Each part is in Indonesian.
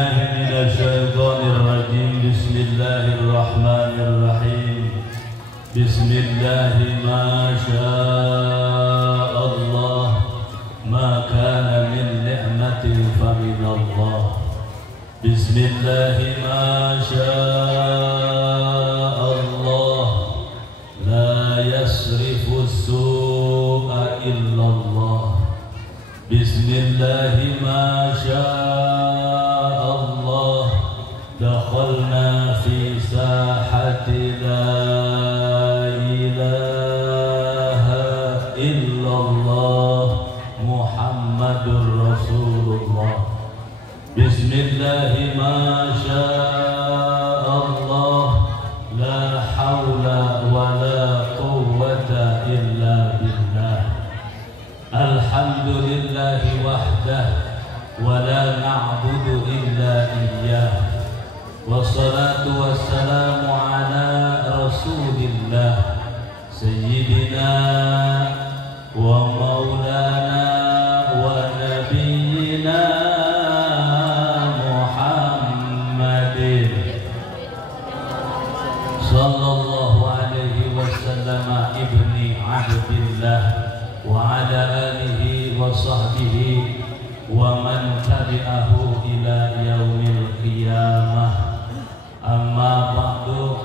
billahi minasyaitonir rajim. Bismillahirrahmanirrahim. Bismillahi ma sya'allah ma kana min ni'matin fa minallah. Bismillahi ma sya'allah la yasrifu su'a illallah. Bismillahi ma sya'allah dakhalna fi sahati la ilaha illallah Muhammadur Rasulullah. Bismillahi ma sya'allah la hawla wa la quwwata illa billah. Alhamdulillahi wahdah wa la na'budu illa iyyah. Wassalatu wassalamu ala rasulillah sayyidina wa maulana wa nabiyyina Muhammadin sallallahu alaihi wasallam ibni abdillah wa ala alihi wa sahbihi wa man tabi'ahu ila yaumil qiyamah. Amma ba'du.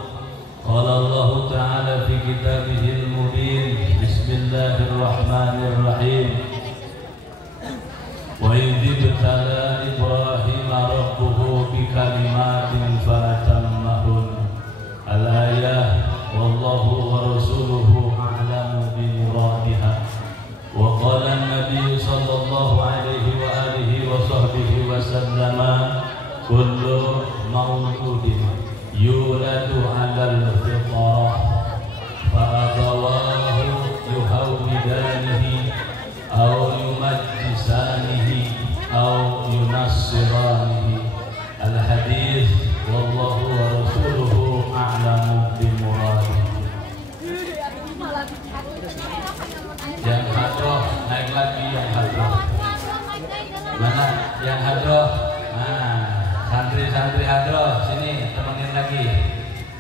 Qala Allah ta'ala fi kitabihil mubin. Bismillahirrahmanirrahim. Wa idhibtala Ibrahim rabbuhu bi kalimatin fatammahun. Al-ayah wallahu wa rasuluhu a'lamu bi muradiha. Wa qala an-nabiy sallallahu alaihi wa alihi wa sahbihi wa sallama kullu mauludin yuladu 'alal fitrah fa abawahu yuhawwidanihi aw yumajjisanihi aw yunassiranihi. Al-hadis wallahu wa rasuluhu a'lamu bi muradihi. Yang hadroh naik lagi, yang hadroh mana? Yang hadroh, nah santri-santri hadroh sini temenin lagi,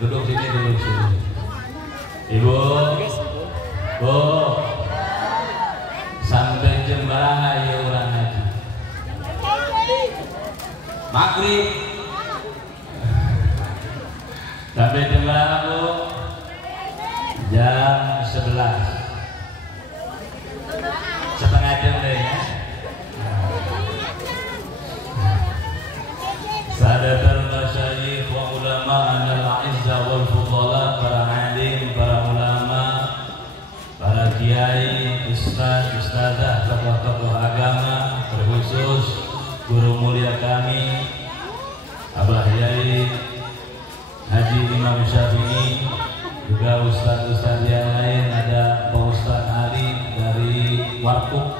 duduk sini, duduk sini. Ibu, bu, sampai jam berapa ya urang ngaji? Maghrib. Sampai jam berapa bu? Jam 11. Setengah jam deh ya. Sadatul masyayikh wa ulama al-izza wal fudala, para alim, para ulama, para kiai, ustaz, ustazah, tokoh-tokoh agama, terkhusus guru mulia kami Abah Yai Haji Imam Syafi'i, juga ustaz-ustaz yang lain, ada Pak Ustaz Ali dari Warkop,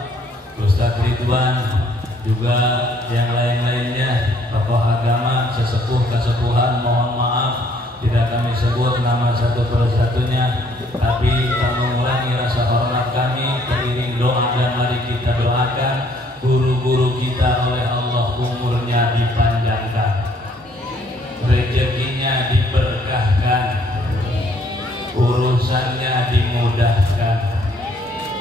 Ustaz Ridwan, juga yang lain-lainnya, tokoh agama, sesepuh kesepuhan. Mohon maaf tidak kami sebut nama satu persatunya, tapi tak mengurangi rasa hormat kami. Beriring doa dan mari kita doakan guru-guru kita oleh Allah umurnya dipanjangkan, rezekinya diberkahkan, urusannya dimudahkan,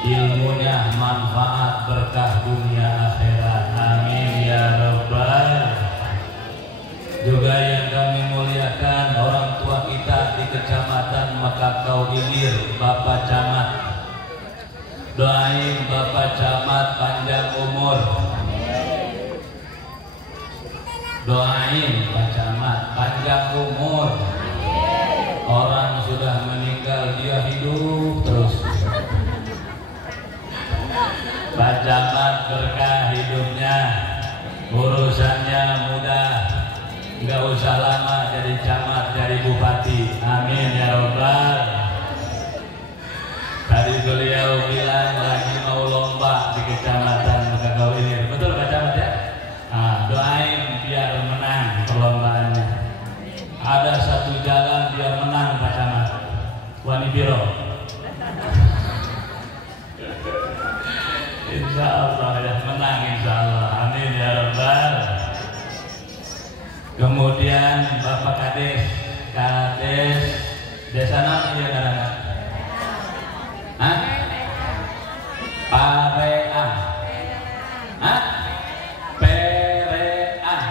ilmunya manfaat berkah dunia akhirat. Amin ya rabbal. Juga yang kami muliakan orang tua kita di Kecamatan Makakau Ilir, Bapak Camat. Doain Bapak Camat panjang umur. Doain Pak Camat panjang umur. Orang sudah meninggal dia hidup terus. Pak Camat berkah hidupnya, urusannya mudah, nggak usah lama jadi camat, jadi bupati. Amin ya rabbal. Tadi beliau bilang lagi mau lomba di Kecamatan Makakau ini, betul Pak Camat ya? Nah, doain biar menang perlombaannya. Ada satu jalan biar menang Pak Camat, Wani Biro. Insya Allah ya menang, insya Allah. Amin ya rabbal. Kemudian Bapak Kades, Kades desa mana ya karena? Hah? Parean. Hah? Perean.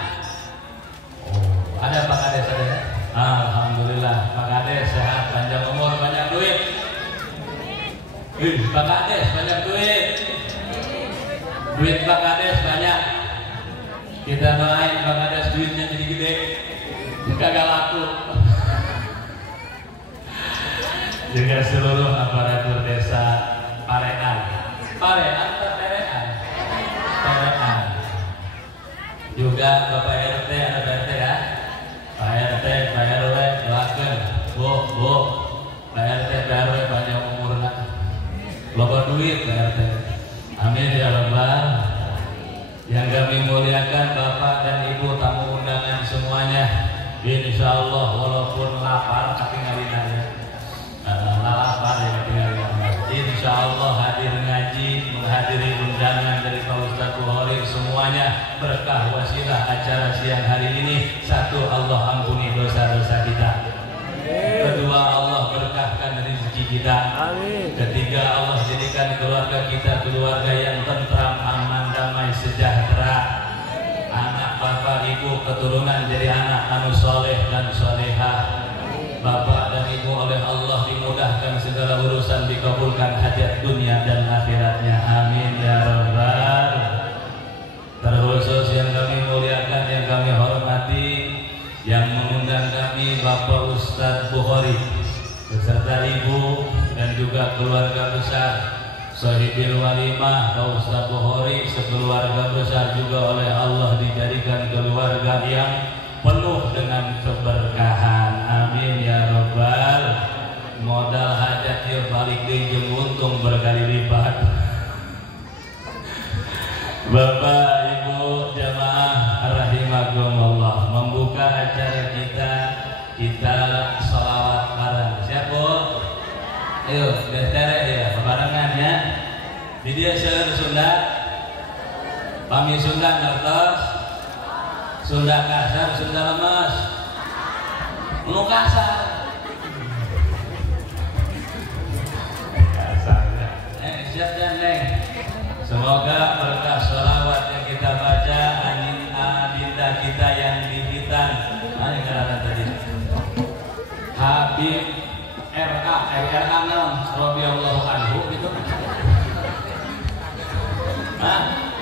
Oh, ada Pak Kades ada ya? Alhamdulillah Pak Kades sehat, panjang umur, banyak duit. Pak Kades banyak duit. Duit Pak Kades banyak. Kita doain Pak Kades duitnya jadi gede, kagak laku. Juga seluruh aparatur desa Parean. Parean atau Perean? Parean. Juga Bapak RT ada Pak RT ya? Pak RT, Pak RW doakan. Bu, Pak RT, Pak RW banyak umurnya. Loba duit Pak RT. Amin ya Rabbal. Yang kami muliakan Bapak dan Ibu tamu undangan semuanya, insya Allah walaupun lapar tapi ngalinanya lapar ya tinggalnya. Insya Allah hadir ngaji, menghadiri undangan dari Pak Ustadz Bukhari semuanya berkah wasilah acara siang hari ini. Satu, Allah ampuni dosa-dosa kita. Kedua, Allah berkahkan rezeki kita. Ketiga, Allah jadikan keluarga kita keluarga yang tentram, aman, damai, sejahtera. Anak bapak ibu keturunan jadi anak anu soleh dan solehah. Bapak dan ibu oleh Allah dimudahkan segala urusan, dikabulkan hajat dunia dan akhiratnya. Amin ya Rabbal. Terkhusus yang kami muliakan, yang kami hormati, yang mengundang kami Bapak Ustadz Bukhari beserta ibu dan juga keluarga besar Sohibil Walimah. Pak Ustadz Bukhari sekeluarga besar juga oleh Allah dijadikan keluarga yang penuh dengan keberkahan. Amin ya Rabbal. Modal hajat dia balik di untung berkali lipat. Bapak Ibu jamaah rahimakumullah, membuka acara kita sholawat bareng. Siap Bu? Ayo betere ya barengan ya. Di dia seueur Sunda, pami Sunda ngertos, Sunda kasar, Sunda lemes, nu kasar. Kasarnya. Siap dan Neng. Semoga berkah sholawat yang kita baca, amin adinda kita yang dihitan. Mana yang tadi? Habib RA 6 radhiyallahu anhu gitu.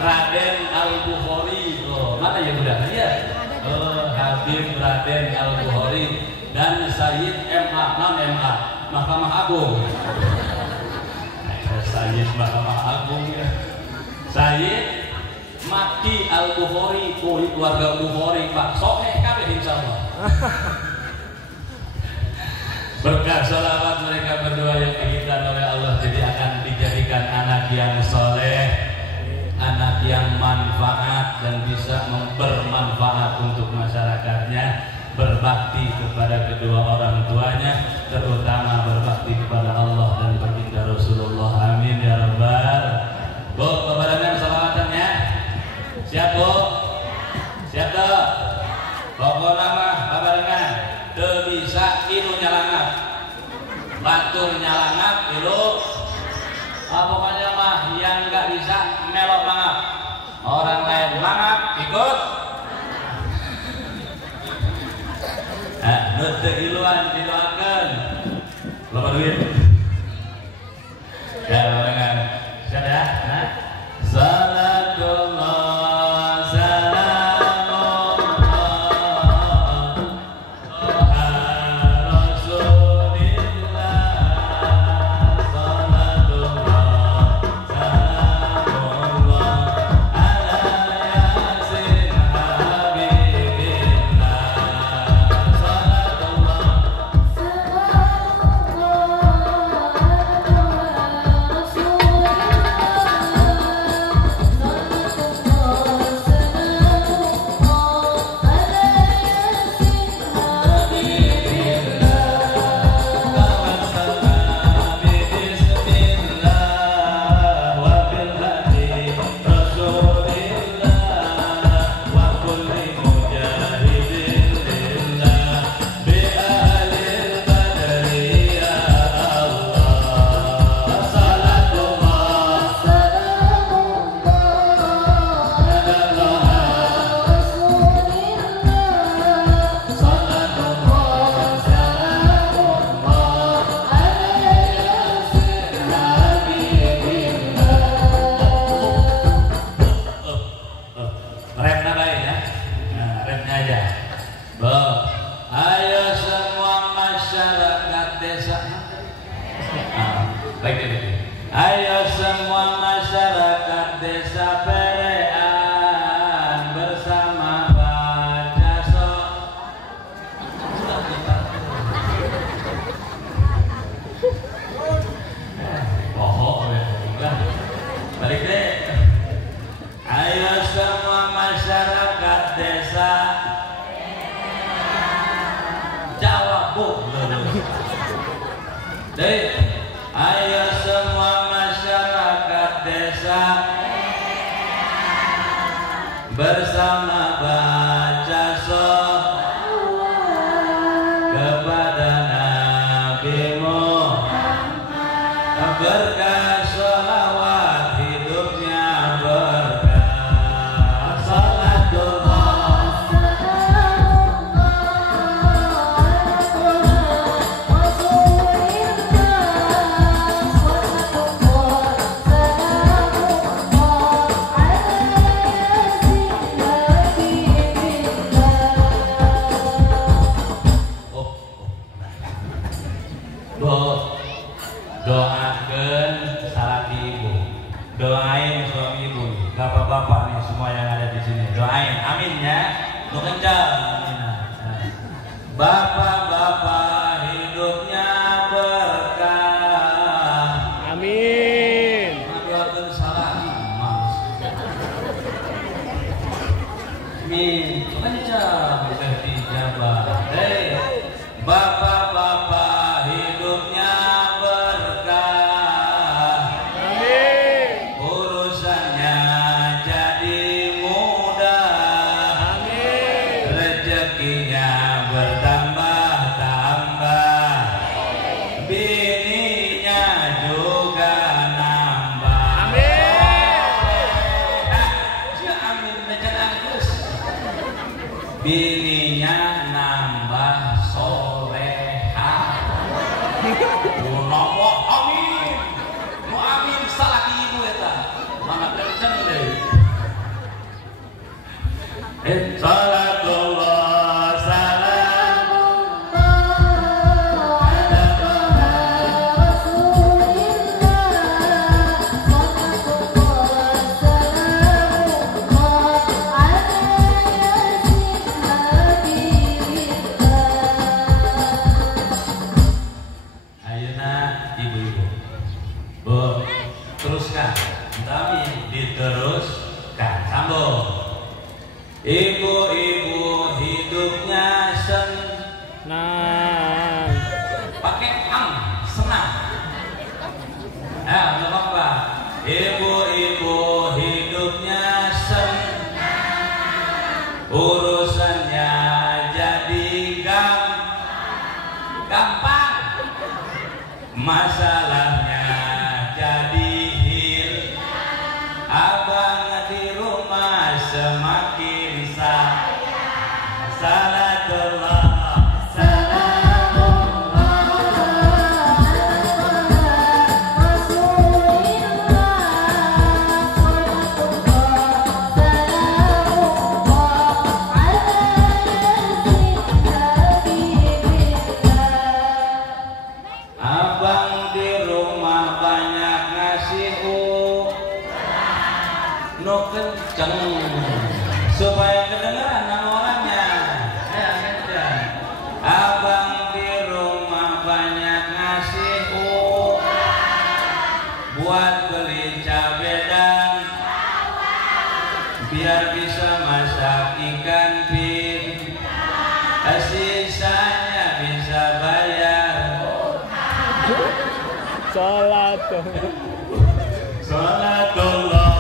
Raden Al-Bukhari. Oh, mana ya budak dia? Habib Raden Al-Bukhari dan Sayyid MA, non MA, Mahkamah Agung. Sayyid Mahkamah Agung ya. Sayyid Maki Al-Bukhari, keluarga Bukhari Pak. Sokeh kabeh insyaallah. Berkah sholawat mereka berdua yang dihitan oleh Allah jadi akan dijadikan anak yang soleh, anak yang manfaat dan bisa bermanfaat untuk masyarakatnya, berbakti kepada kedua orang tuanya, terutama berbakti kepada Allah dan baginda Rasulullah. Amin ya Rabbal. Bu, kebarengan sholawatannya. Siap Bu? Siap toh? Pokoknya mah kebarengan. Teu bisa ilu nyalangat, batur nyalangat ilu. Pokoknya mah yang nggak bisa melok mangap. Orang lain mangap ikut. Nute iluan didoakan. Loba duit. bersama baca kepada Nabi-Mu berkah sholawat hidupnya berkah salatullah doakan salat ibu, doain suami ibu, bapak-bapak nih semua yang ada di sini, doain, amin ya, lu kencang, amin. Bapak-bapak hidupnya berkah, amin. doakan salat, amin, kencang, dijabah, hei, bapak-bapak hidupnya bininya nambah soleha. Nomo amin. Nu amin salah ibu eta. Mana kenceng deui. Salatullah salamullah ala Rasulillah. Salatullah salamullah ala ibu-ibu, bu, teruskan, tapi diteruskan, sambung. Ibu-ibu hidupnya senang, pakai senang. Nggak apa-apa. Ibu-ibu hidupnya senang, urusannya jadi gampang. Masalahnya jadi hil, abang di rumah semakin sayang. Salatullah salamullah ala Rasulillah. Salatullah salamullah ala abang di rumah banyak ngasih no kenceng supaya kedengeran nama orangnya. Abang di rumah banyak ngasih buat beli cabai dan biar bisa masak ikan pin, sisanya bisa bayar. Salatullah Salatullah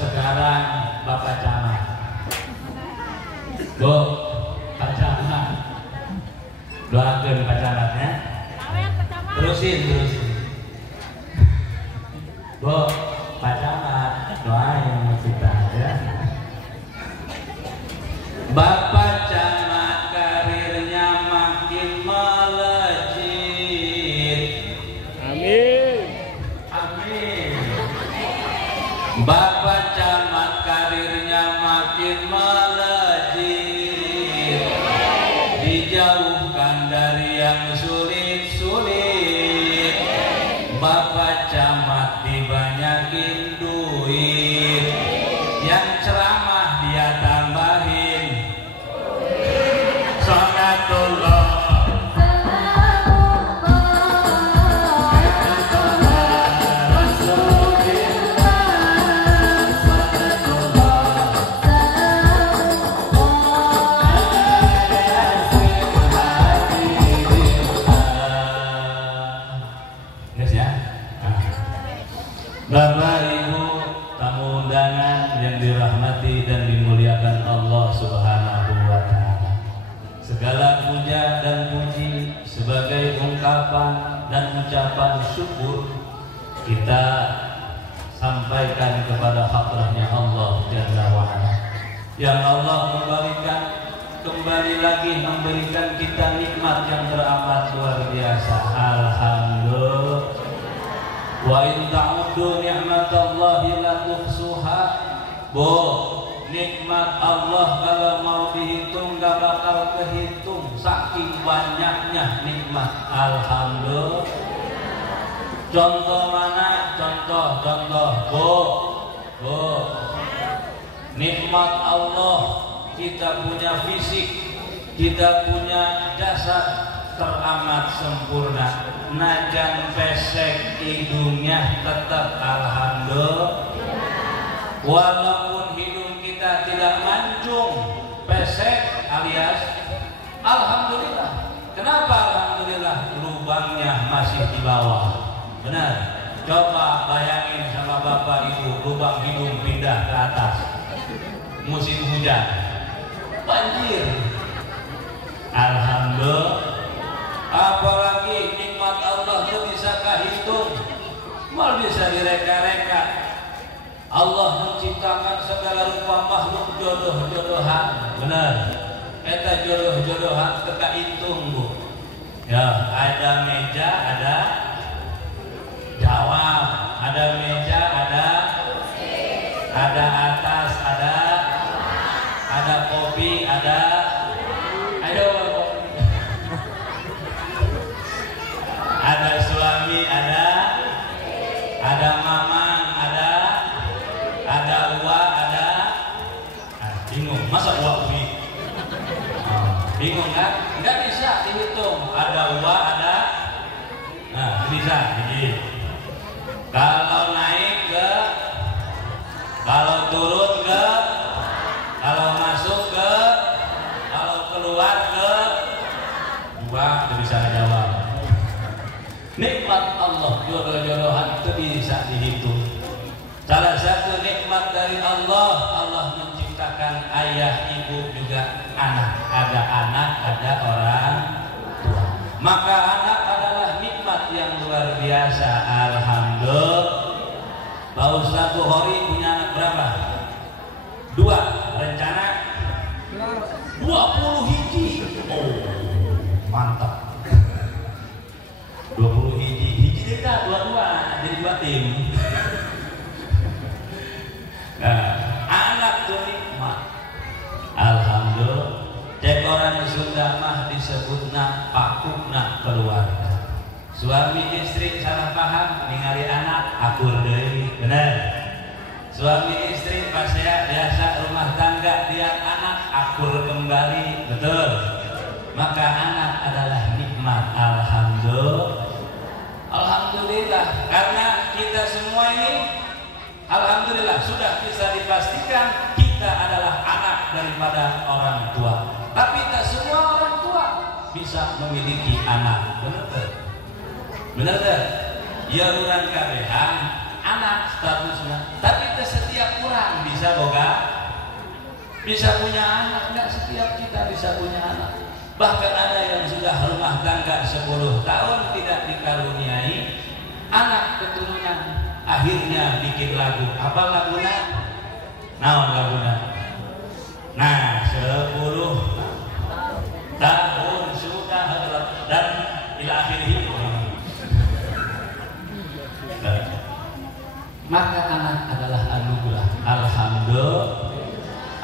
sekarang Bapak Camat, Bu, Pak Camat, doakan Pak Camatnya. Terusin. Bu, Pak Camat, doain kita ya. Bapak Camat karirnya makin melejit. amin. Amin. Bapak Camat karirnya makin melejit, dijauhkan dari yang sulit-sulit. Bapak Camat dibanyakin duit, yang ceramah dia tambahin. Salatullah salamullah Bapak Ibu tamu undangan yang dirahmati dan dimuliakan Allah Subhanahu wa taala. Segala puja dan puji sebagai ungkapan dan ucapan syukur kita sampaikan kepada hadrahnya Allah Jalla wa ala. Yang Allah kembali lagi memberikan kita nikmat yang teramat luar biasa. Alhamdulillah. Wa in ta'uddu ni'matallahi la tuhsuha. Nikmat Allah kalau mau dihitung gak bakal kehitung, saking banyaknya nikmat. Alhamdulillah. Contoh mana? Contoh. Nikmat Allah, kita punya fisik, kita punya jasad teramat sempurna. Najan pesek hidungnya tetap alhamdulillah. Walaupun hidung kita tidak mancung, pesek alias alhamdulillah. Kenapa alhamdulillah? Lubangnya masih di bawah. Benar. Coba bayangin sama Bapak Ibu, lubang hidung pindah ke atas. Musim hujan, banjir. Alhamdulillah. Apalagi nikmat Allah itu bisa kehitung, mal bisa direka-reka. Allah menciptakan segala rupa makhluk jodoh-jodohan. Benar. Eta jodoh-jodohan teka hitung, Bu. Ya, ada meja, ada jawab, ada meja, ada atas, ada kopi, ada suami, ada mamang, ada uang, bingung, masa uang ini? Bingung kan? Nggak bisa dihitung. Ada uang, bisa jadi. Kalau naik ke, kalau turun ke, kalau masuk ke, kalau keluar ke, dua bisa jawab. Nikmat Allah jodoh-jodohan itu bisa dihitung. Salah satu nikmat dari Allah, Allah menciptakan ayah, ibu, juga anak. Ada anak, ada orang tua. Maka anak adalah nikmat yang luar biasa. Alhamdulillah. Pak Ustaz Bukhari punya anak berapa? 2. Rencana 20 hiji. Oh, mantap. 20 hiji kita 22 jadi 2 tim. Nah, anak tuh nikmat. Alhamdulillah. Cek orang Sunda mah disebutna pakukna keluarga. Suami istri salah paham ningali anak akur deui. Benar. Suami istri pas ya biasa rumah tangga lihat anak akur kembali. Betul. Maka anak adalah nikmat. Alhamdulillah, karena kita semua ini alhamdulillah sudah bisa dipastikan kita adalah anak daripada orang tua. Tapi tak semua orang tua bisa memiliki anak. Benar tak? Ya orang kabehan anak statusnya. Tapi tak setiap orang bisa punya anak. Enggak setiap kita bisa punya anak. Bahkan ada yang sudah rumah tangga 10 tahun tidak dikaruniai anak keturunan, akhirnya bikin lagu. Apa lagunya? Naon lagunya? Nah, 10 tahun sudah dan ila akhirih. Maka anak adalah anugerah. Alhamdulillah.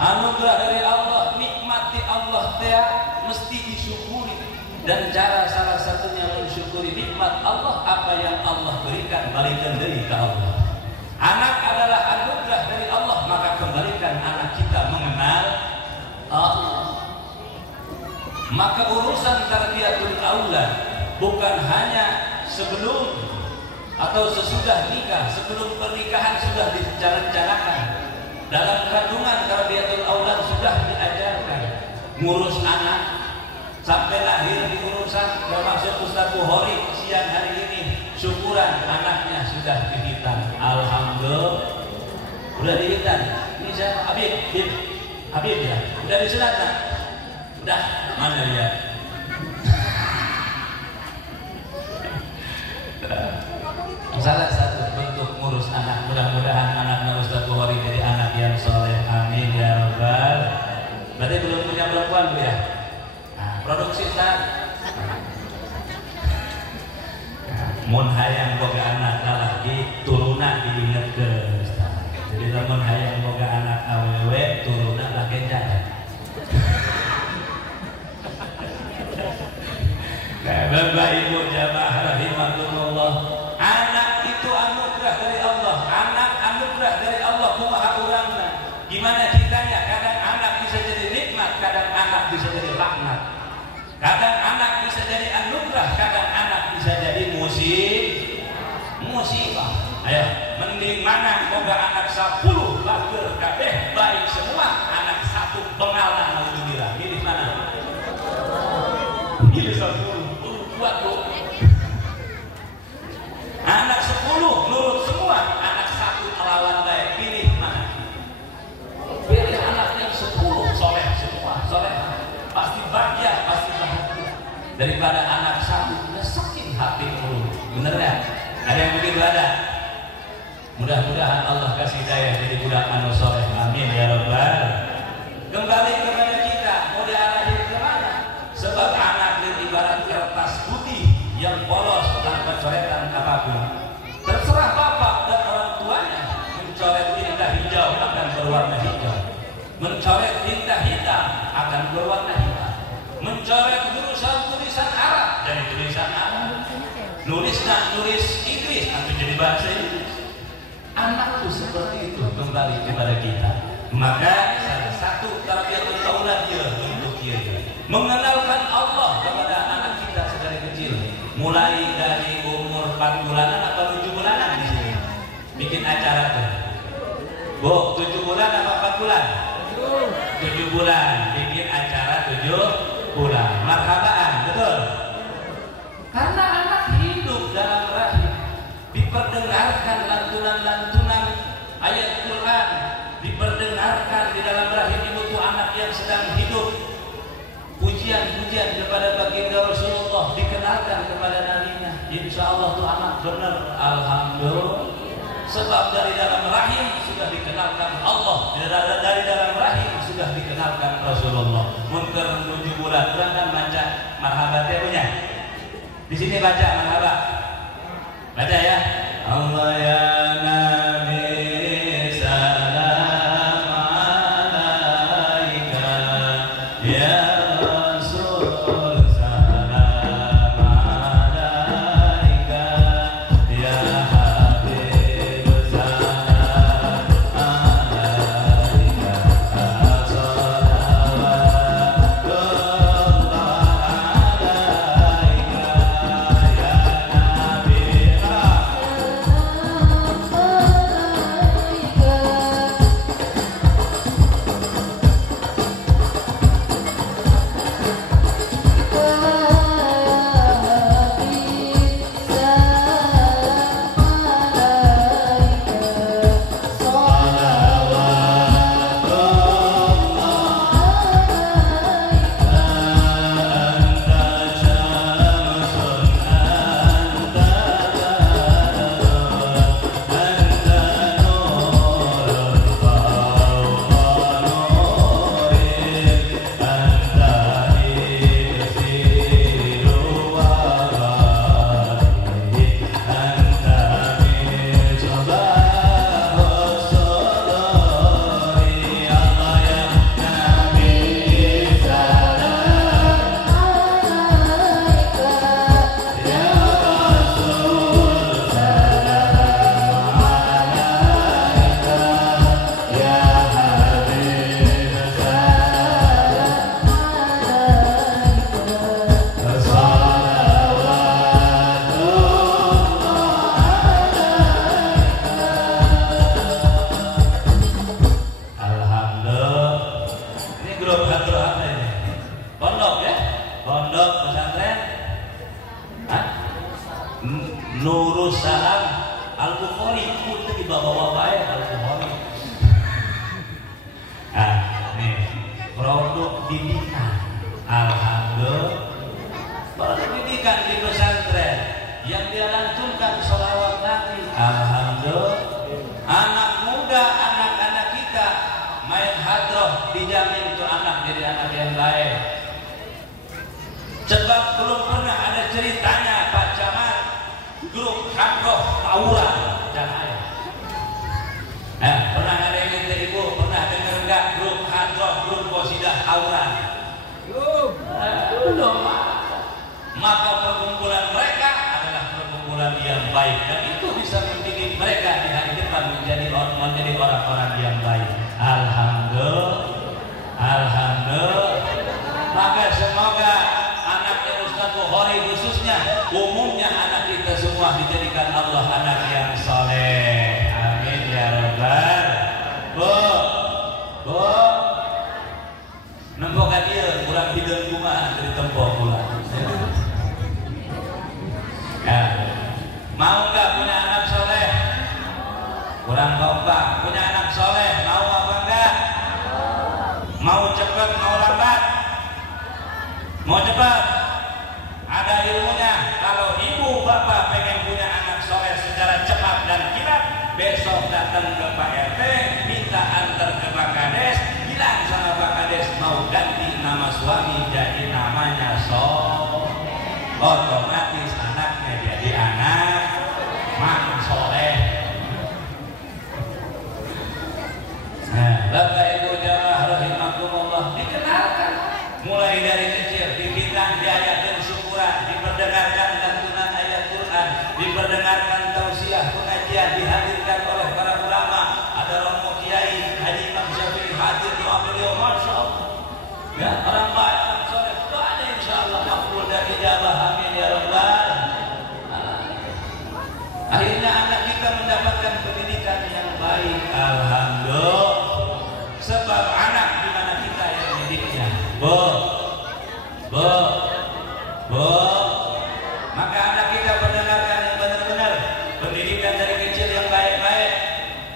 Anugerah dari Allah, nikmati Allah teh mesti disyukuri. Dan cara salah satunya mensyukuri nikmat Allah, apa yang Allah berikan balikan dari ke Allah. Anak adalah anugerah dari Allah, maka kembalikan anak kita mengenal Allah. Maka urusan tarbiyatul aulad bukan hanya sebelum atau sesudah nikah, sebelum pernikahan sudah direncanakan. Dalam kandungan tarbiyatul aulad sudah diajarkan ngurus anak sampai lahir diurusan, termasuk Ustaz Bukhari siang hari ini syukuran anaknya sudah dihitan. Alhamdulillah. Habib ya, udah disunatkan, udah mana dia? Salah satu bentuk ngurus anak, mudah-mudahan anaknya Ustaz Bukhari jadi anak yang soleh, amin ya rabbal. Berarti belum punya perempuan Bu ya? Nah, produksi Ustaz. Mun hayang boga anak lalaki turunan diinget ke Ustaz. Jadi mun hayang boga anak awewe turunan laki jaya. Bapak Ibu jamaah rahimakumullah, anak itu anugerah dari Allah, anak anugerah dari Allah. Kumaha urangna? Gimana kitanya? Kadang anak bisa jadi nikmat, kadang anak bisa jadi laknat. Kadang anak bisa jadi anugerah, kadang anak bisa jadi musibah. Ayo, mending mana boga anak 10 bager kabeh baik semua, anak 1 bengalna alhamdulillah. Pilih mana? Pilih 10. Buat Bu. Anak 10 nurut semua, anak 1 melawan baik. Pilih mana? Pilih anak yang 10 soleh semua, soleh. Pasti bahagia, pasti bahagia. Daripada anak 1 ngesekin hati mulu. Bener ya? Ada yang begitu ada? Mudah-mudahan Allah kasih daya jadi budak anu soleh. Amin ya rabbal. Kembali kepada kita, mau diarahin kemana? Sebab anak ibarat kertas putih yang polos tanpa coretan apapun. Terserah bapak dan orang tuanya mencoret tinta hijau akan berwarna hijau, mencoret tinta hitam akan berwarna hitam, mencoret tulisan Arab dari tulisan Arab, nulis Inggris atau jadi bahasa Inggris. Anak itu seperti itu. Kembali kepada kita, maka salah satu tarbiyatul aulad untuk mengenalkan Allah kepada anak kita sedari kecil, mulai dari umur 4 bulanan atau 7 bulanan di sini. Bikin acara tuh. Bu, 7 bulan apa 4 bulan? 7 bulan. Bikin acara 7 bulan. Marhabaan, betul? Karena anak hidup dalam rahim, diperdengarkan lantunan-lantunan ayat Quran, diperdengarkan di dalam rahim ibu itu anak yang sedang hidup. Pujian-pujian kepada baginda Rasulullah dikenalkan kepada nabinya. Insya Allah tuh anak benar, alhamdulillah. Sebab dari dalam rahim sudah dikenalkan Allah, dari dalam rahim sudah dikenalkan Rasulullah. Munker 7 bulan, kan baca marhabatnya punya. Di sini baca marhabat, baca ya. Allah ya Nabi. lain. Sebab belum pernah ada ceritanya Pak Camat grup Hadroh Tauran dan ayah. Pernah ada yang ngintip ibu? Pernah dengar enggak grup Hadroh, grup Qasidah Tauran? Belum. Maka perkumpulan mereka adalah perkumpulan yang baik dan itu bisa mendidik mereka di hari depan menjadi orang-orang yang baik. Alhamdulillah. Maka semoga anaknya Ustaz Bukhari khususnya, umumnya anak kita semua dijadikan Allah anak yang soleh. Amin ya rabbal. Bu, nempok dia kurang hidup rumah dari tempok pula. Ya. Mau nggak punya anak soleh? Kurang kompak. Punya anak soleh mau apa enggak? Mau cepat mau lambat? Mau cepat? Ada ilmunya. Kalau ibu bapak pengen punya anak soleh secara cepat dan kilat, besok datang ke Pak RT, minta antar ke Pak Kades, bilang sama Pak Kades mau ganti nama suami jadi namanya otomatis anaknya jadi anak mang soleh. Bapak Ibu jamaah rahimakumullah, dikenalkan mulai dari kecil, dibimbing diajarkan syukuran, diperdengarkan lantunan ayat Quran, diperdengarkan tausiah pengajian, dihadirkan oleh para ulama. Ada Romo Kiai Haji Imam Syafi'i hadir doa beliau, masya Allah. Ya, orang baik orang soleh doanya insya Allah makbul dan ijabah. Amin ya rabbal. Akhirnya anak kita mendapatkan pendidikan yang baik. Alhamdulillah. Sebab anak di mana kita yang mendidiknya. Maka anak kita pendengarkan yang benar-benar, pendidikan dari kecil yang baik-baik.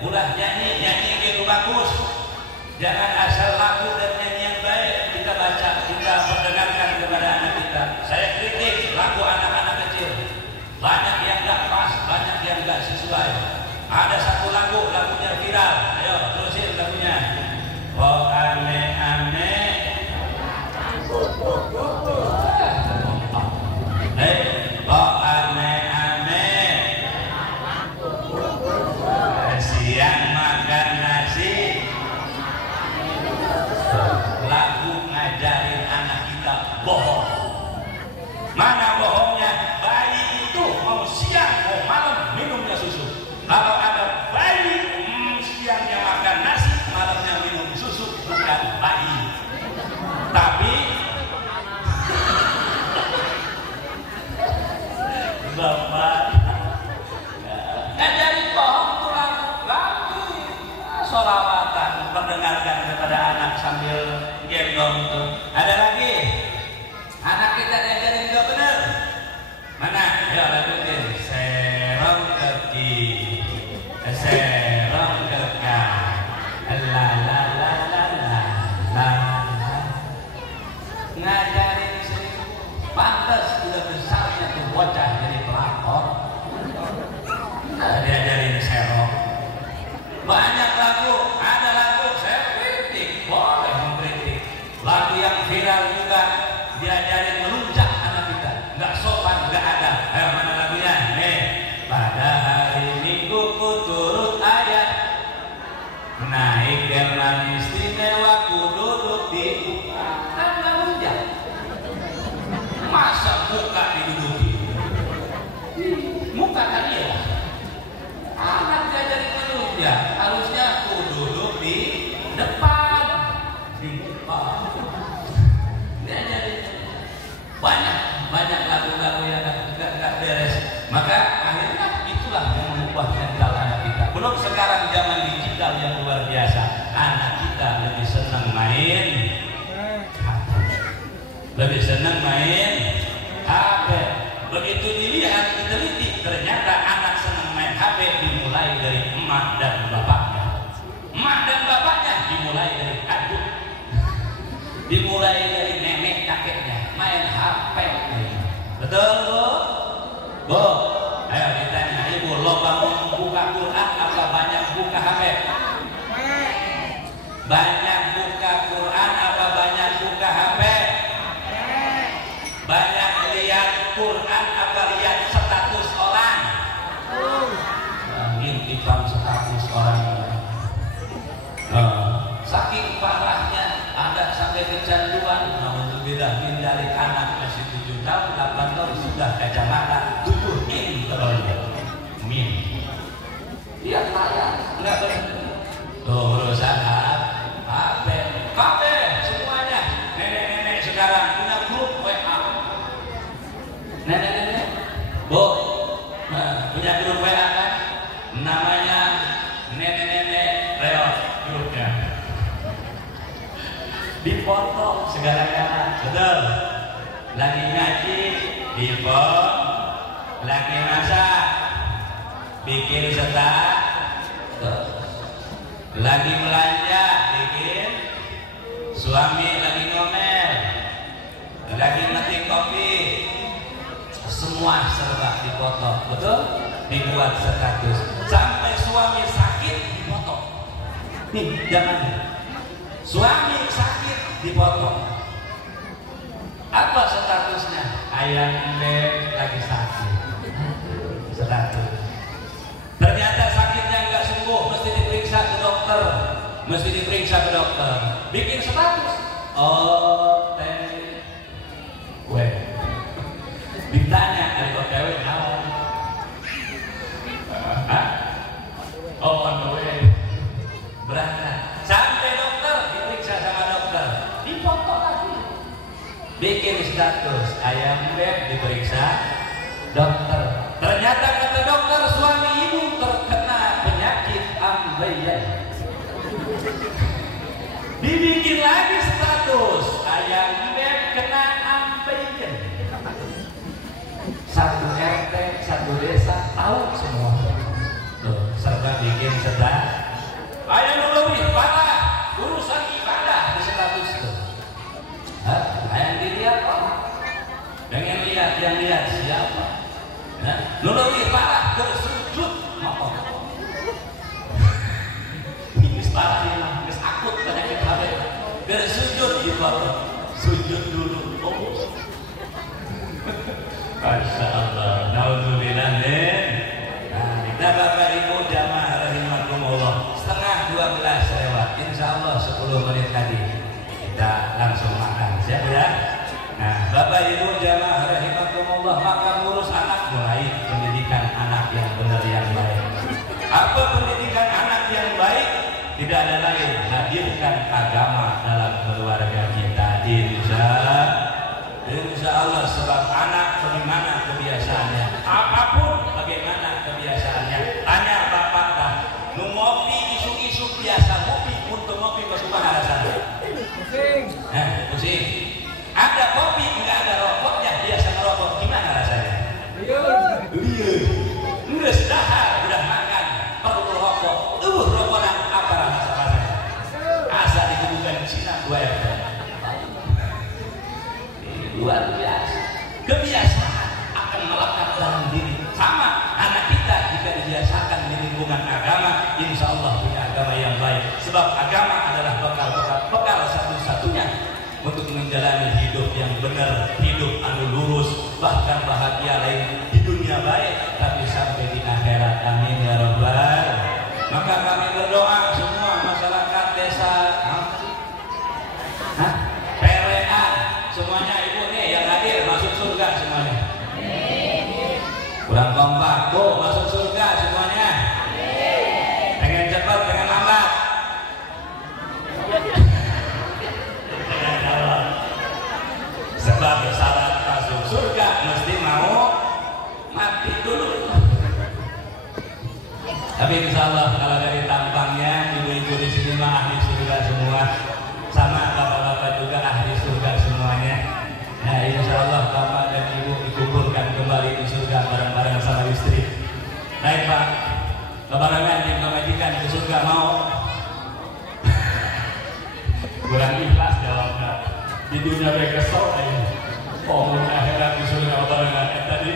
Ulah nyanyi gitu bagus. Jangan asal lagu dan nyanyi yang baik kita baca, kita perdengarkan kepada anak kita. Saya kritik lagu anak-anak kecil. Banyak yang gak pas, banyak yang gak sesuai. Ada satu lagunya viral. Ayo terusin lagunya. Oh aneh-aneh. Oh aneh-aneh. Siang makan nasi. Lagu ngajarin anak kita bohong. Mana bohongnya? Bayi itu mau siang mau malam minumnya susu. Kalau ada bayi siangnya makan nasi, malamnya minum susu, bukan bayi. Tapi bapak ngajarin bohong tuh lagu sholawatan, perdengarkan kepada anak sambil gendong tuh. Ada lagi anak kita diajarin juga benar. Mana? Ya lanjutin. Serong kaki, serong keka, la la la la la la. Ngajarin seribu, pantas udah besarnya tuh bocah jadi pelakor. Diajarin serong. Banyak lagu, ada lagu saya kritik, boleh mengkritik. Lagu yang viral juga diajarin meluncak anak kita, nggak sopan, nggak ada. Mana lagunya? Nih, pada hari Minggu ku turut ayat, naik keman istimewa ku duduk di kan melunjak. Masa muka diduduki? Muka kan iya. Anak diajarin melunjak, harusnya ku duduk di depan, di depan. Diajarin banyak lagu-lagu yang nggak beres. Maka akhirnya itulah yang mengubah mental anak kita. Belum sekarang zaman digital yang luar biasa. Anak kita lebih senang main HP. Begitu dilihat, diteliti, ternyata anak senang main HP dimulai dari emak dan bapaknya. grupnya. Dipotong segala-galanya, betul. Lagi ngaji, dipotong. Lagi masak, bikin status. Lagi belanja, bikin. Suami lagi ngomel, lagi ngetik kopi. Semua serba dipotong, betul? Dibuat status. Sampai suami sakit dipotong. Nih, jangan. Suami sakit dipotong. Apa statusnya? Ayam lagi sakit. Status. Ternyata sakitnya nggak sembuh, mesti diperiksa ke dokter. Mesti diperiksa ke dokter. Bikin status. OTW. Ditanya dari OTW naon? On the way. Berangkat. Sampai dokter diperiksa sama dokter. Dipotong lagi. Bikin status. Ayam beb diperiksa dokter. Ternyata kata dokter suami ibu terkena penyakit ambeien. Dibikin lagi status. Ayam beb kena ambeien. Satu RT, satu desa tahu semua. Tuh, serba bikin status. Ayam lebih parah, urusan ibadah di status itu. Ayam dilihat orang. Pengen lihat yang lihat siapa? Lu lebih parah bersujud ngomong. Ini parah ini mah, geus akut penyakit HP. Bersujud gitu apa? Sujud dulu. Masya Allah. Nauzubillah. Nah, kita Bapak Ibu jamaah rahimakumullah. 11:30 lewat. Insyaallah 10 menit tadi kita langsung makan. Siap ya? Nah, Bapak Ibu jamaah rahimakumullah, maka ngurus anak mulai pendidikan anak yang benar yang baik. Apa pendidikan anak yang baik? Tidak ada lain, hadirkan agama dalam keluarga kita. Insya Allah, sebab anak bagaimana kebiasaannya, apapun bagaimana kebiasaannya. Tanya bapak dah, nu ngopi isu-isu biasa ngopi untuk ngopi kesukaan alasannya. Pusing. Ada kopi, nggak ada rokoknya, biasa ngerokok, gimana rasanya? Liur. Nges dahar, udah makan, perlu rokok. Rokok apa rasanya? Asa dikebukan Cina 2 RT. Luar biasa. Kebiasaan akan melekat dalam diri. Sama anak kita jika dibiasakan di lingkungan agama, insya Allah punya agama yang baik. Sebab agama adalah bekal satu-satunya untuk menjalani hidup yang benar, hidup anu lurus, bahkan bahagia lain di dunia baik, tapi sampai di akhirat. Amin ya Rabbal. Maka kami berdoa semua masyarakat desa Perean, semuanya ibu nih yang hadir masuk surga semuanya. Kurang kompak, Bu, masuk surga semuanya. Pengen cepat, pengen lambat. Sebab syarat masuk surga mesti mau mati dulu. Tapi insya Allah kalau dari tampangnya ibu-ibu di sini mah ahli surga semua, sama bapak-bapak juga ahli surga semuanya. Nah insya Allah bapak dan ibu dikumpulkan kembali di surga bareng-bareng sama istri. Baik Pak, lebaran di majikan di surga mau? Kurang ikhlas jawabnya. Di dunia mereka kesel ini. Oh, akhirat di surga lebaran tadi.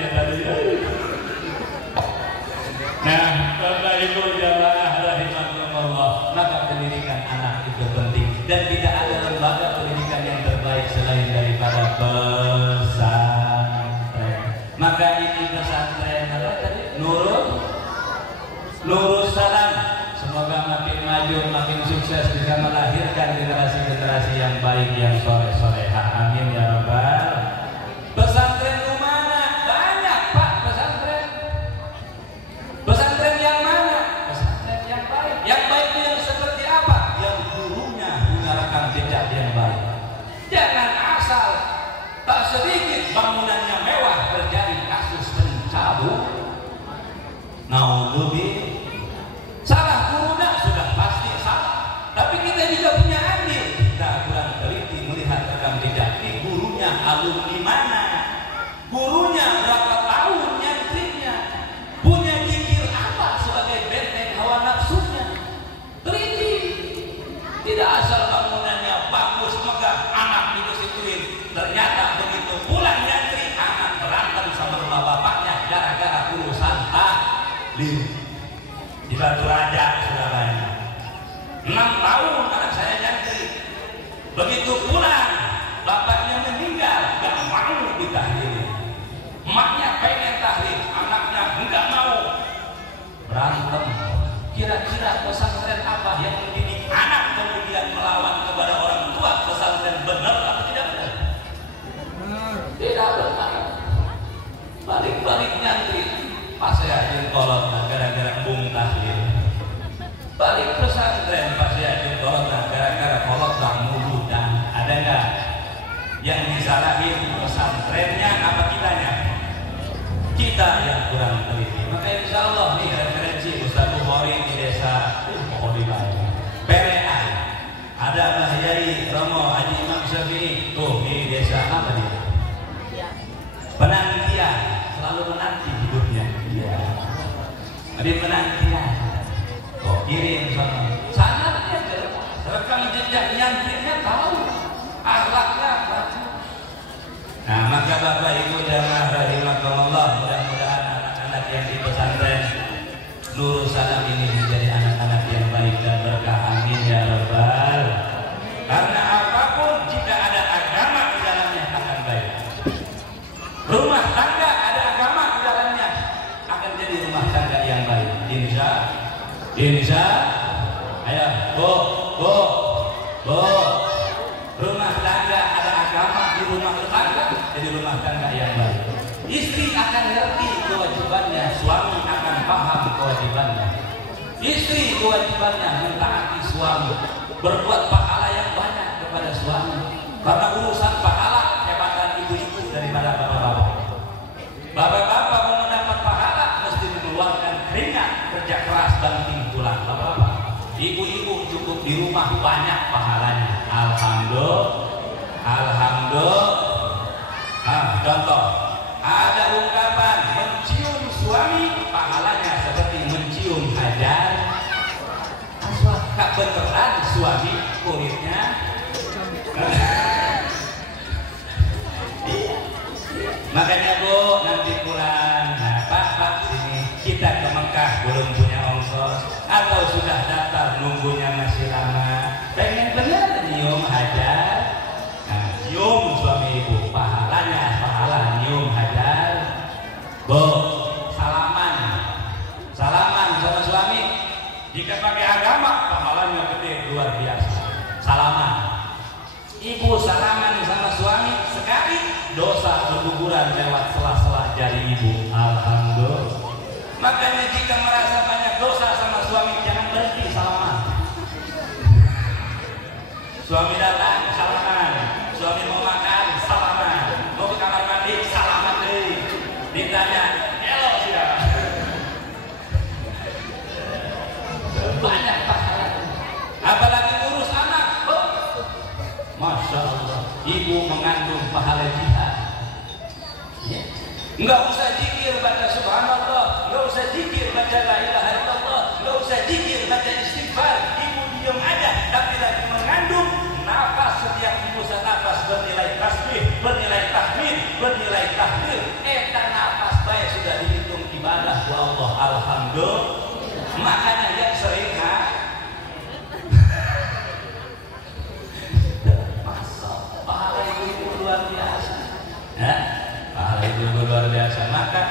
Nah, Bapak Ibu jamaah rahimakumullah, maka pendidikan anak itu penting dan tidak ada lembaga pendidikan yang terbaik selain daripada pesantren. Maka ini pesantren apa tadi? Nurul Salam. Semoga makin maju, makin sukses bisa melahirkan generasi-generasi yang baik, yang soleh-soleha. Amin ya dakwah yang mendidik anak kemudian melawan kepada orang tua, pesantren benar atau tidak benar? Tidak benar. Balik-balik nyantri pas saya ajin kolot gara-gara embung tahlil. Balik pesantren pas saya ajin kolot gara-gara kolot dan mudah. Ada nggak yang disalahin pesantrennya apa kitanya? Kita yang kurang teliti. Maka insya Allah nih referensi Ustaz Bukhari di desa Perean, ada Mbah Yai Romo Haji Imam Syafi'i tuh di desa apa dia? Penantian, selalu menanti hidupnya. Iya. Ada penantian. Oh kirim sanatnya jelas, rekam jejak nyantiknya tahu, akhlaknya bagus. Nah maka Bapak Ibu jamaah rahimakumullah, mudah-mudahan anak-anak yang di pesantren Nurul Salam ini menjadi anak-anak yang baik dan berkah, amin ya rabbal. Karena apapun jika ada agama di dalamnya akan baik. Rumah tangga ada agama di dalamnya akan jadi rumah tangga yang baik. Insya ayo bu rumah tangga ada agama di rumah tangga jadi rumah tangga yang baik. Istri akan ngerti kewajibannya, suami akan paham kewajibannya. Istri kewajibannya mentaati suami, berbuat pahala yang banyak kepada suami. Karena urusan pahala hebatan ibu-ibu daripada bapak-bapak. Bapak-bapak mau mendapat pahala mesti mengeluarkan keringat, kerja keras, banting tulang. Bapak-bapak, ibu-ibu cukup di rumah banyak pahalanya. Alhamdulillah. Contoh, ada ungkapan mencium suami pahalanya seperti mencium hajar. Kak beneran suami kulitnya. Makanya Bu nanti pulang, nah Pak sini kita ke Mekah belum punya ongkos atau sudah daftar nunggunya masih lama, pengen bener nyium hajar. Nah cium suami ibu pahalanya pahala nyium hajar. Bu salaman sama suami jika pakai agama pahalanya gede luar biasa. Salaman ibu salaman sama suami sekali dosa berguguran lewat sela-sela jari ibu. Alhamdulillah. Makanya jika merasa banyak dosa sama suami jangan berhenti salaman. Suami datang salaman, suami mau makan salaman, mau ke kamar mandi salaman deh. Ditanya hello sudah. Banyak pahala. Apalagi urus anak. Oh. Masya Allah, ibu mengandung pahala jihad. Enggak usah zikir baca subhanallah, enggak usah zikir baca la ilaha illallah, enggak usah zikir baca istighfar. Ibu diam aja, tapi lagi mengandung nafas. Setiap hembusan nafas bernilai tasbih, bernilai tahmid, bernilai tahlil. Nafas baik sudah dihitung ibadah wa Allah. Alhamdulillah. Makanya yang sering pahala ibu luar biasa. Pahala ibu luar biasa. Maka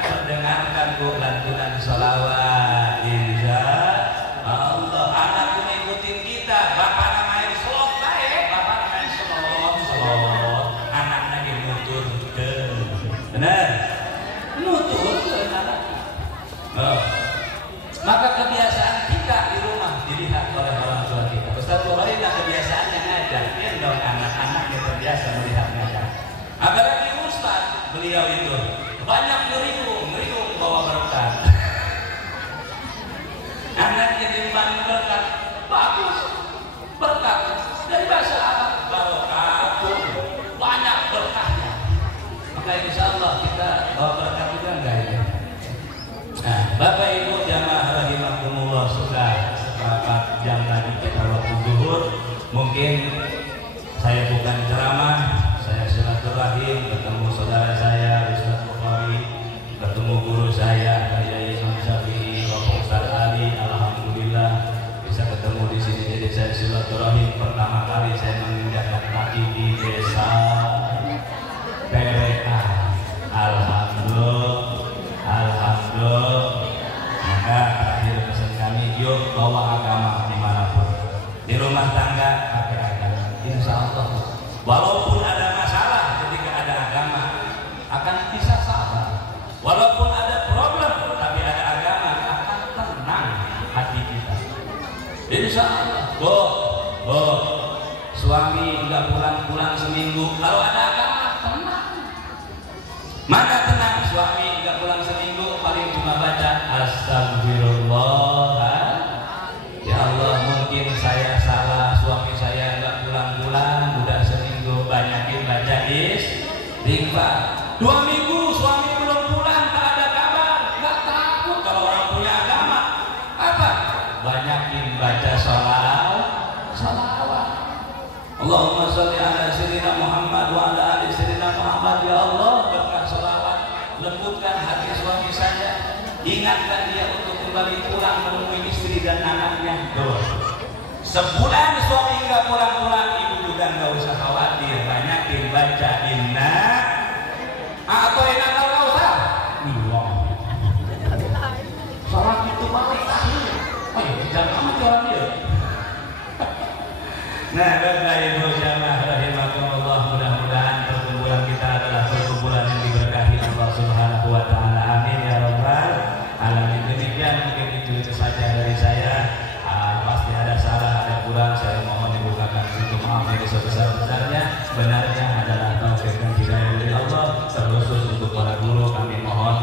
Bu, suami nggak pulang-pulang seminggu. Kalau ada agama tenang. Mana tenang? Suami nggak pulang seminggu, paling cuma baca astagfirullah. Ya Allah, mungkin saya salah, suami saya nggak pulang-pulang, udah seminggu, banyakin baca istighfar. 2 minggu suami belum pulang, tak ada kabar, nggak takut kalau orang punya agama. Apa? Banyakin baca salawat. Allahumma sholli ala sayyidina Muhammad wa ala ali sayyidina Muhammad. Ya Allah, berkah salawat, lembutkan hati suami saya, ingatkan dia untuk kembali pulang menemui istri dan anaknya. Tuh. Sebulan suami nggak pulang-pulang, ibu juga nggak usah khawatir, banyakin baca inna atau enak nggak usah. Salat itu balik lagi. Jangan amat orang dia. Nah, Bapak Ibu jamaah rahimakumullah, mudah-mudahan perkumpulan kita adalah perkumpulan yang diberkahi Allah Subhanahu wa taala. Amin ya rabbal alamin. Demikian mungkin itu saja dari saya. Pasti ada salah, ada kurang, saya mohon dibukakan pintu maaf yang sebesar-besarnya. Benarnya adalah taufik dan hidayah dari Allah. Terkhusus untuk para guru kami mohon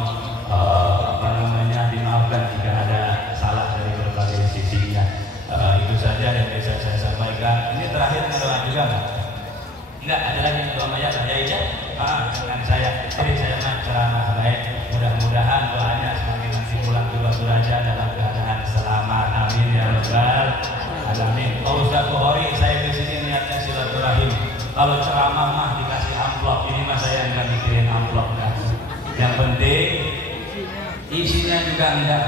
dimaafkan jika ada salah dari berbagai sisinya. Itu saja yang bisa saya sampaikan. Ini terakhir doa juga nggak? Enggak, ada lagi doa maya saya aja. Dengan saya, jadi saya ceramah baik. Mudah-mudahan doanya semakin nanti pulang juga Suraja dalam keadaan selamat. Amin ya rabbal alamin. Pak Ustaz Bukhari, saya di sini niatnya silaturahim. Kalau ceramah mah dikasih amplop, ini mah saya enggak mikirin amplop kan. Yang penting isinya juga enggak,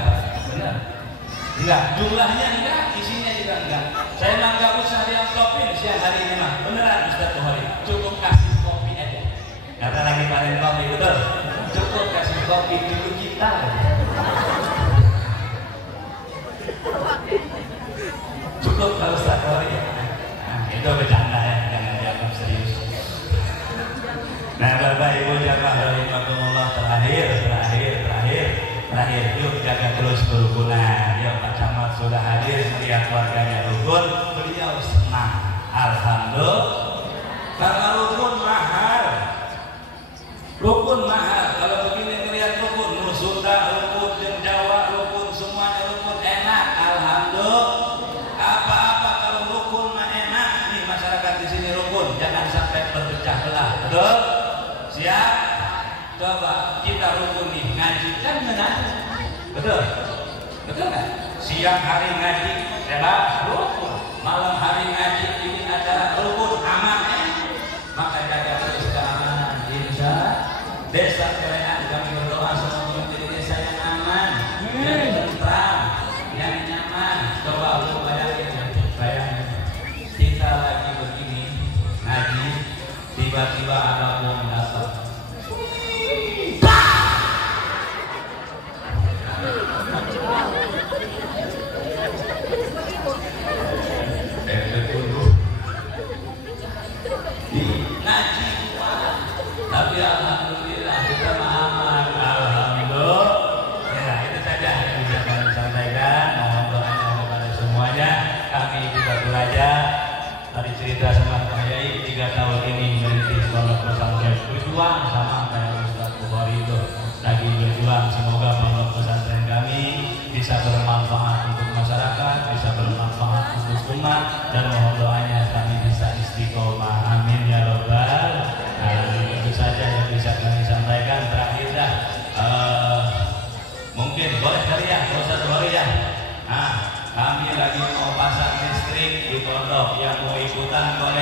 benar? Enggak, jumlahnya enggak, isinya juga enggak. Saya mah enggak usah diamplopin siang hari ini mah, beneran Ustaz Bukhari. Cukup kasih kopi aja. Karena lagi panen kopi, betul? Cukup kasih kopi dulu kita. Cukup kalau Ustaz Bukhari. Nah, itu bercanda ya, jangan dianggap serius. Nah, Bapak Ibu jamaah rahimakumullah, terakhir, yuk jaga terus kerukunan. Yuk, Pak Camat sudah hadir, melihat keluarganya rukun, beliau senang. Alhamdulillah. Karena rukun mahal. Kalau begini melihat rukun, Sunda rukun, Jawa rukun, semuanya rukun, enak. Alhamdulillah. Apa-apa kalau rukun mah enak. Nih masyarakat di sini rukun, jangan sampai berpecah belah. Betul? Siap? Coba kita rukun nih, ngaji kan ngaji. Betul kan? Siang hari ngaji, bebas rukun. Malam hari ngaji, ini acara rukun aman. Maka jaga terus keamanan. Insya desa kalian kami berdoa semoga menjadi desa yang aman, yang tentram, yang nyaman. Coba lu bayangin, kita lagi begini ngaji, tiba-tiba ada bom datang. Ngaji tapi alhamdulillah kita aman. Alhamdulillah. Ya, itu saja yang bisa kami sampaikan. Mohon doanya kepada semuanya. Kami juga belajar tadi cerita sama Pak Yai 3 tahun ini merintis pondok pesantren, berjuang sama kayak Ustaz Bukhari itu lagi berjuang. Semoga pondok pesantren kami bisa bermanfaat untuk masyarakat, bisa bermanfaat untuk umat, dan mohon doanya kami bisa istiqomah. Amin ya rabbal alamin. Itu saja yang bisa kami sampaikan. Terakhir dah, mungkin boleh teriak Ustaz Bukhari ya. Kami lagi mau pasang listrik di pondok, yang mau ikutan boleh.